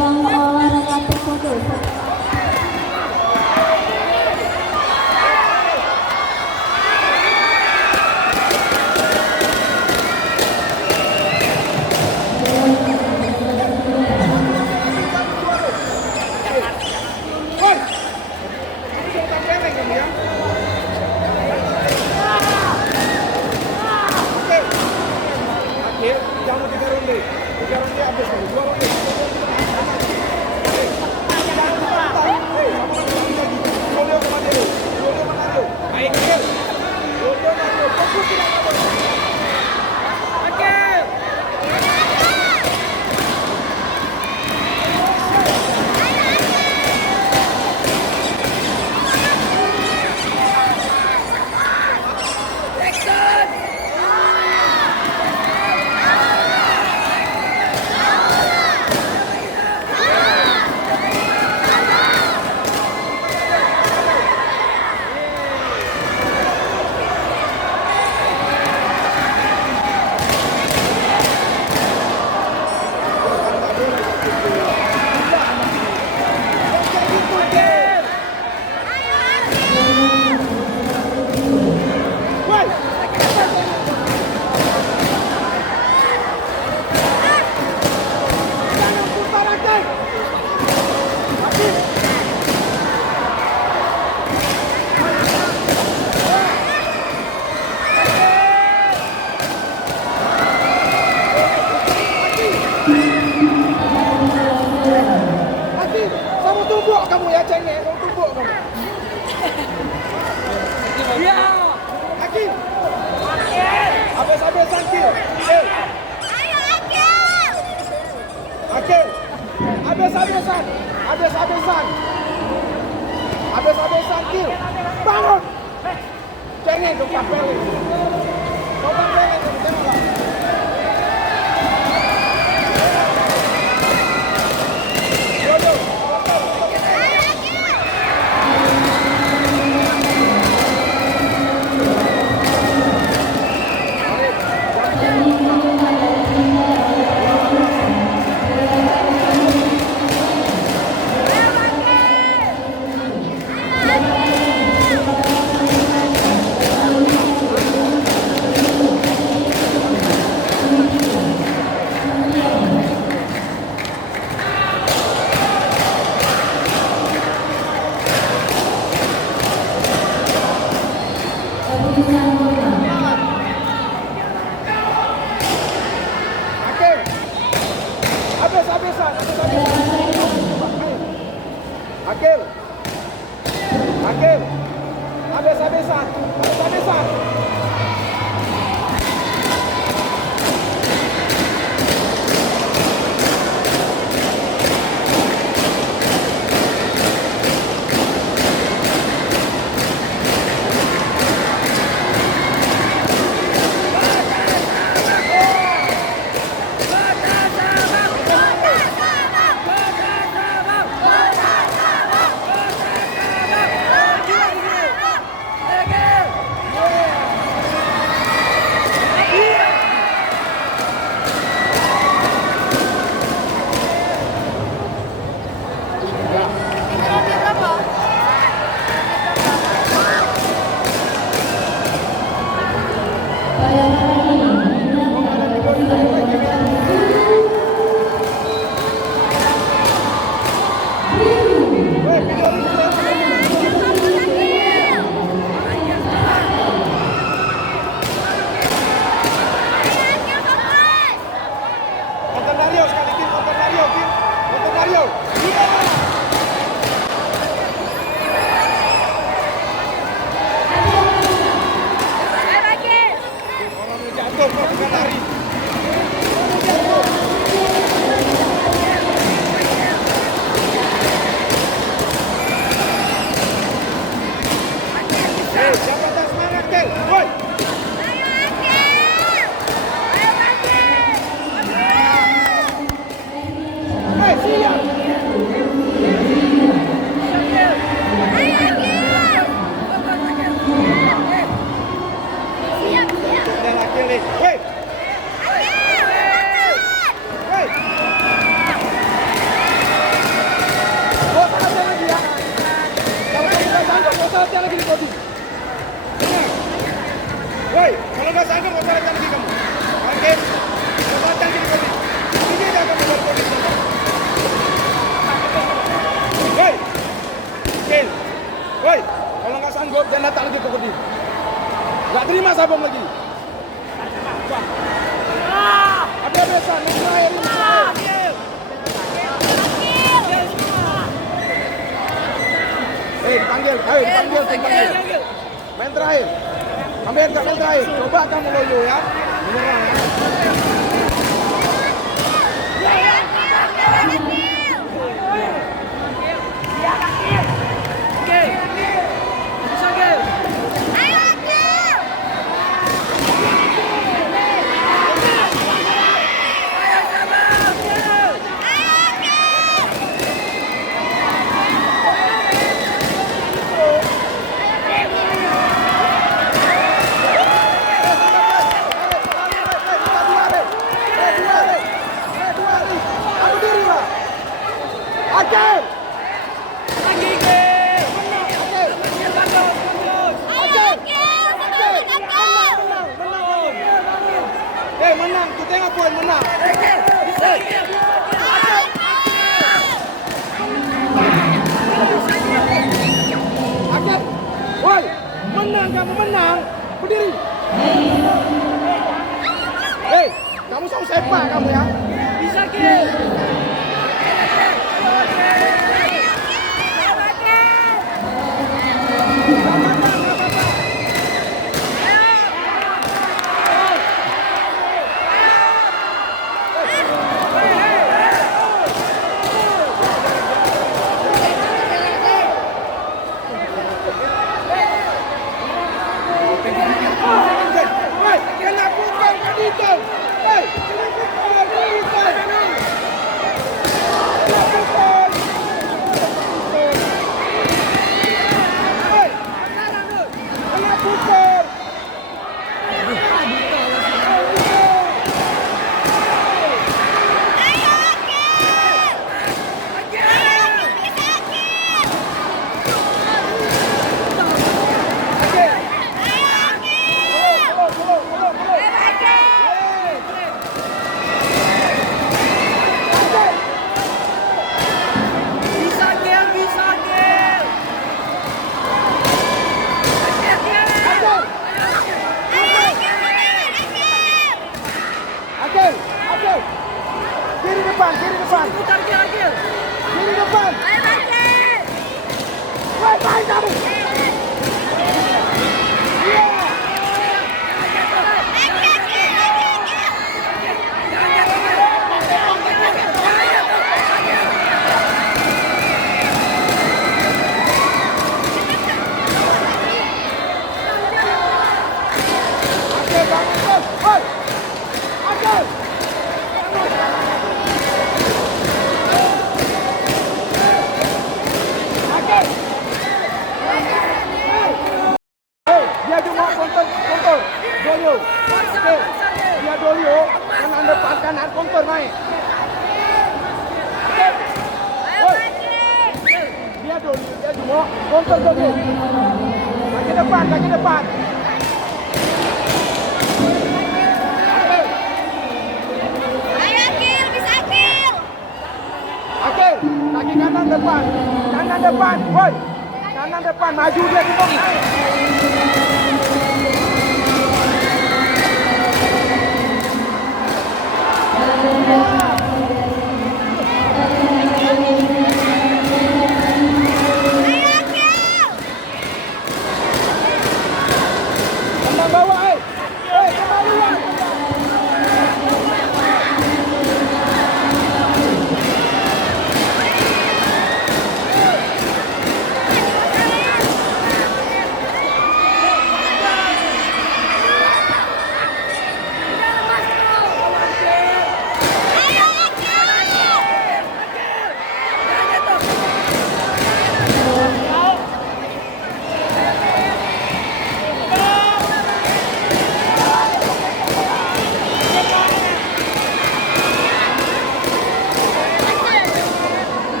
cabang olahraga taekwondo. Jangan tiga ronde habis, dua ronde. Kamu tumbuk kamu ya cengeng, kamu tumbuk kamu. Iya. Hakim. Habis-habisan kill. Ayo Akil. Hakim. Habis-habisan. Habis-habisan kill. Bangun. Cengeng tumpah pelek. Tumpah pelek kamu tembak. Habis-habisan. Akil. Habis-habisan. latihan lagi di kodi. Woi, kalau nggak sanggup nggak usah latihan lagi kamu. Oke, nggak usah latihan lagi di kodi. Ini dia akan membuat kodi. Woi, Ken. Woi, kalau nggak sanggup jangan datang lagi ke kodi. Nggak terima sabung lagi. Ada biasa, terakhir ini. Dipanggil, ayo dipanggil. Main terakhir. Ambil main terakhir. Coba kamu loyo ya. Menyerang ya. Menang, tu tengok poin menang. Akib, woi, menang kamu menang, berdiri. Hei, kamu sama sepak kamu ya. Bisa Kil. Kiri depan. Putar Gil. Kiri depan. Woi, main kamu. Dia cuma kontor Dolio. Oke, dia Dolio kanan depan kanan kontor main. Oke. Woi. Dia Dolio, dia cuma kontor Dolio. Kaki depan. Ayo Kil, bisa Kil. Oke, kaki kanan depan. Woi. Kanan depan, maju dia di bawah. Ayo.